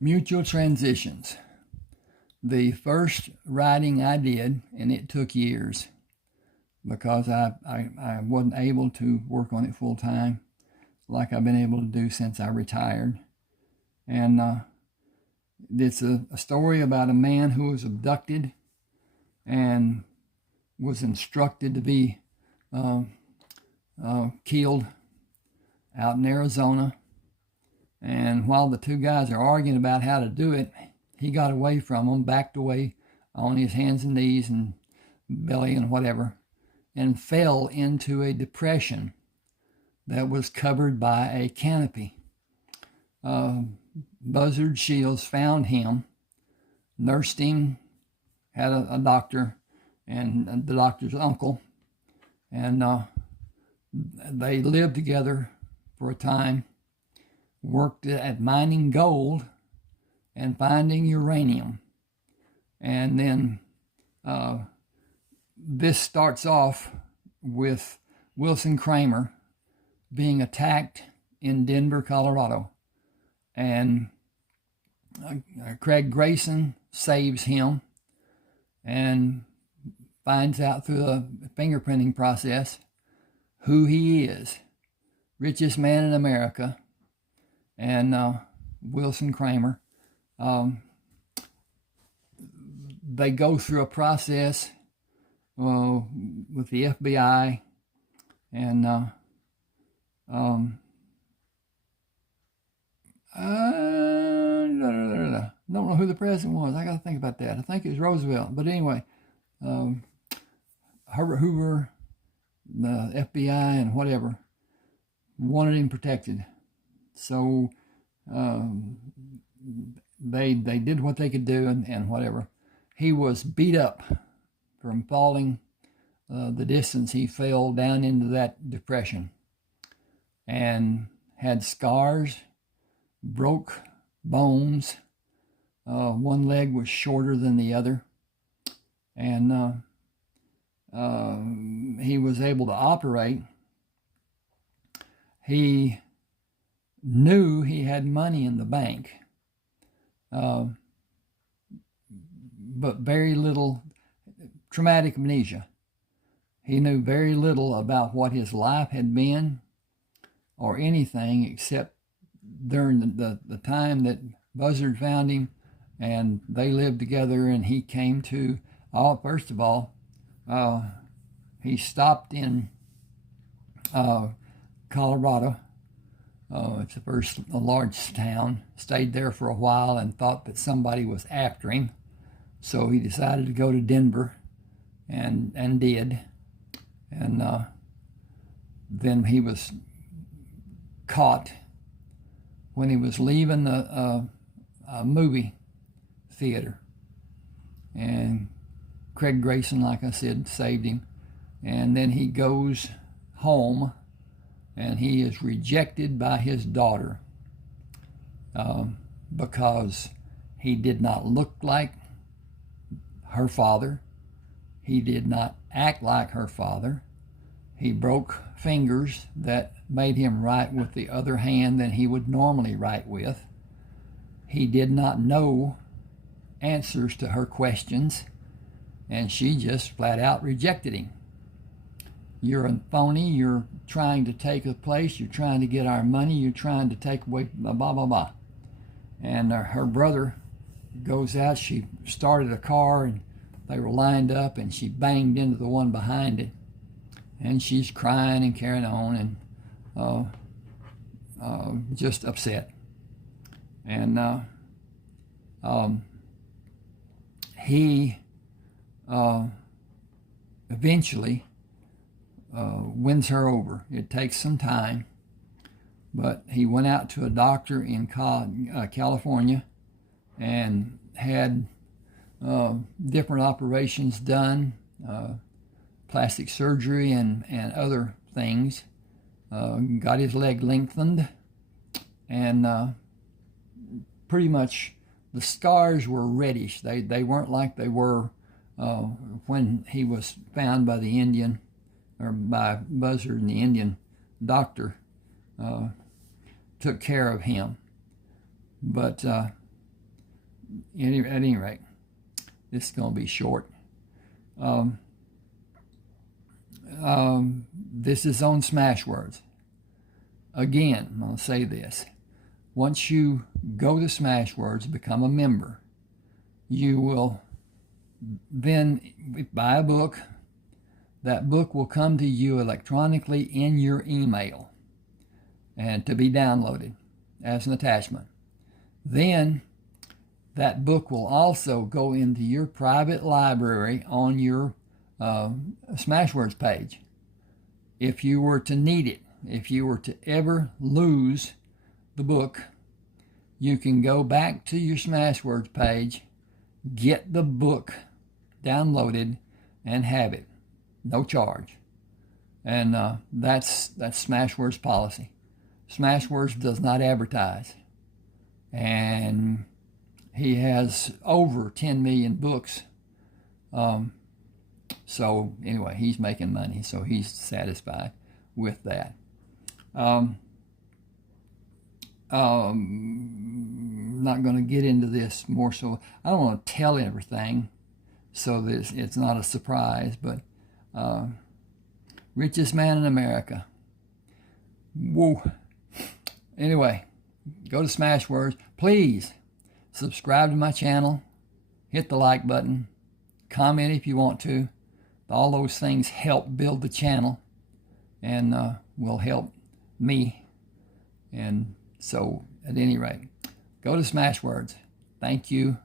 Mutual transitions. The first writing I did, and it took years because I wasn't able to work on it full time like I've been able to do since I retired. And it's a story about a man who was abducted and was instructed to be killed out in Arizona. And while the two guys are arguing about how to do it, he got away from them, backed away on his hands and knees and belly and whatever, and fell into a depression that was covered by a canopy. Buzzard Shields found him, nursed him, had a doctor and the doctor's uncle, and they lived together for a time, worked at mining gold and finding uranium. And then this starts off with Wilson Crammer being attacked in Denver, Colorado. And Craig Greyson saves him and finds out through the fingerprinting process who he is. Richest man in America. And Wilson Crammer. They go through a process with the FBI, and I don't know who the president was. I got to think about that. I think it was Roosevelt. But anyway, Herbert Hoover, the FBI, and whatever wanted him protected. So they did what they could do and whatever. He was beat up from falling the distance. He fell down into that depression and had scars, broke bones. One leg was shorter than the other. And he was able to operate. He knew he had money in the bank, but very little, traumatic amnesia. He knew very little about what his life had been or anything except during the time that Buzzard found him and they lived together, and he came to, first of all, he stopped in Colorado. It's a large town. Stayed there for a while and thought that somebody was after him. So he decided to go to Denver and did. And then he was caught when he was leaving a movie theater. And Craig Greyson, like I said, saved him. And then he goes home, and he is rejected by his daughter because he did not look like her father. He did not act like her father. He broke fingers that made him write with the other hand than he would normally write with. He did not know answers to her questions, and she just flat out rejected him. You're a phony, you're trying to take a place, you're trying to get our money, you're trying to take away blah, blah, blah. And her brother goes out, she started a car, and they were lined up, and she banged into the one behind it. And she's crying and carrying on and just upset. And he eventually wins her over. It takes some time, but he went out to a doctor in California and had different operations done, plastic surgery and other things. Got his leg lengthened, and pretty much the scars were reddish. They weren't like they were when he was found by the Indian, or by Buzzard, and the Indian doctor took care of him. But at any rate, this is going to be short. This is on Smashwords. Again, I'm going to say this. Once you go to Smashwords, become a member, you will then buy a book. That book will come to you electronically in your email and to be downloaded as an attachment. Then that book will also go into your private library on your Smashwords page. If you were to need it, if you were to ever lose the book, you can go back to your Smashwords page, get the book downloaded, and have it. No charge. And that's Smashwords policy. Smashwords does not advertise. And he has over 10 million books. So anyway, he's making money, so he's satisfied with that. Not going to get into this more, so I don't want to tell everything so that it's not a surprise, but richest man in America. Whoa. Anyway, go to Smashwords. Please subscribe to my channel. Hit the like button. Comment if you want to. All those things help build the channel and will help me. And so, at any rate, go to Smashwords. Thank you.